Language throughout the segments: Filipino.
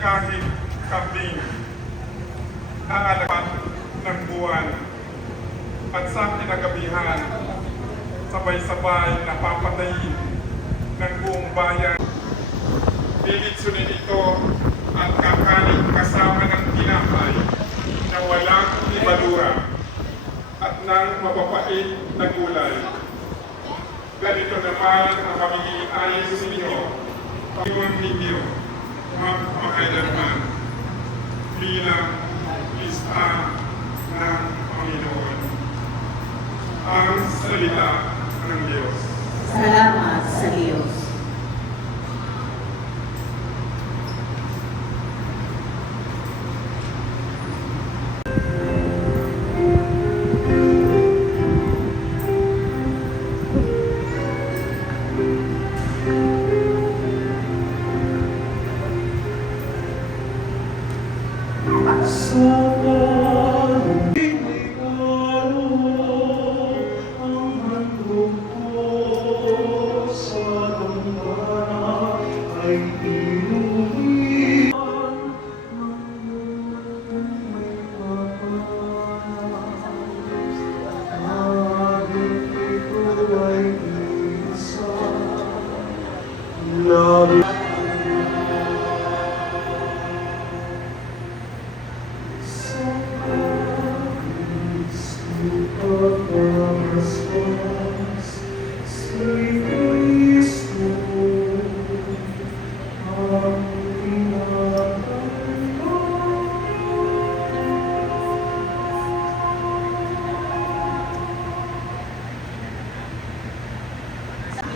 kahit kambing, aalapat ng buwan, at sa kinagabihan, sabay-sabay na papatayin ng buong bayan. Lilitsunin ito at kakanin kasama ng tinapay na walang ibadura at ng mapapait na gulay. Ganito naman ang pamimigay sa inyo, iwan ninyo magpakailanman bilang lista ng Panginoon. Ang salita ng Diyos. Salamat sa Diyos.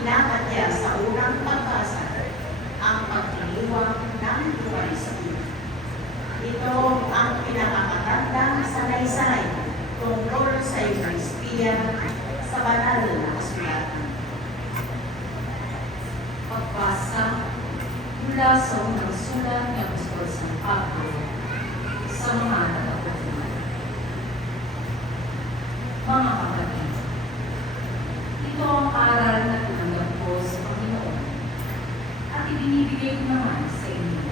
Inakat niya sa unang pagbasa ang pagdiriwang ng buhay sa Diyos. Ito ang pinakakatandang sanaysay tungkol sa Eucharistia sa banal na kasulatan. Pagbasa mula sa unang sulat ng Apostol San Pablo sa mga nagpapakulan. Mga kapatid, ito ang aral na tinanggap ko sa Panginoon at ibinibigay ko naman sa inyo.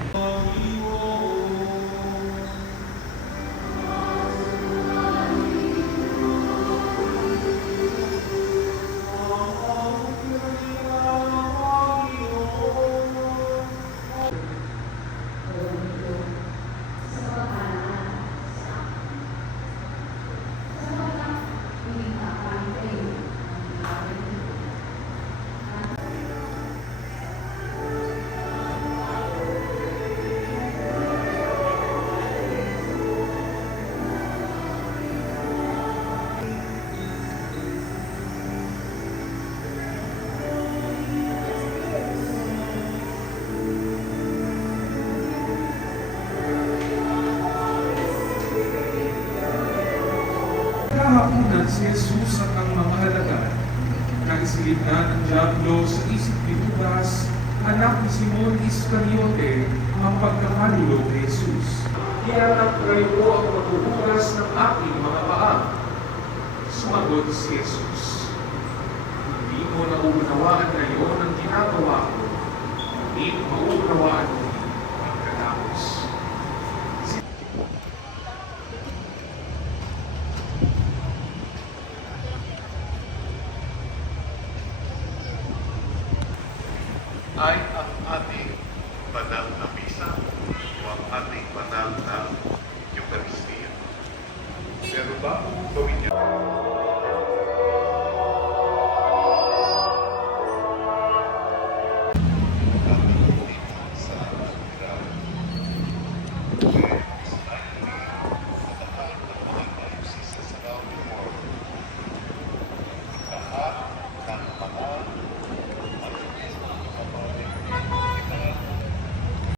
Kahapunan si Jesus at ang mga halaga na isilipnan ng Diablo sa isip ni Judas, anak ni Simon Iscariote, ang pagkakalulog ni Jesus. Iatagray ko ang magbubukas ng aking mga paa. Sumagot si Jesus, hindi mo nauunawaan ngayon ang ginagawa ko, hindi mo mauunawaan mo ang katapos. Ay ang ating banal na misa o ang ating banal na Eucharistia. Pero bago gawin niya, sa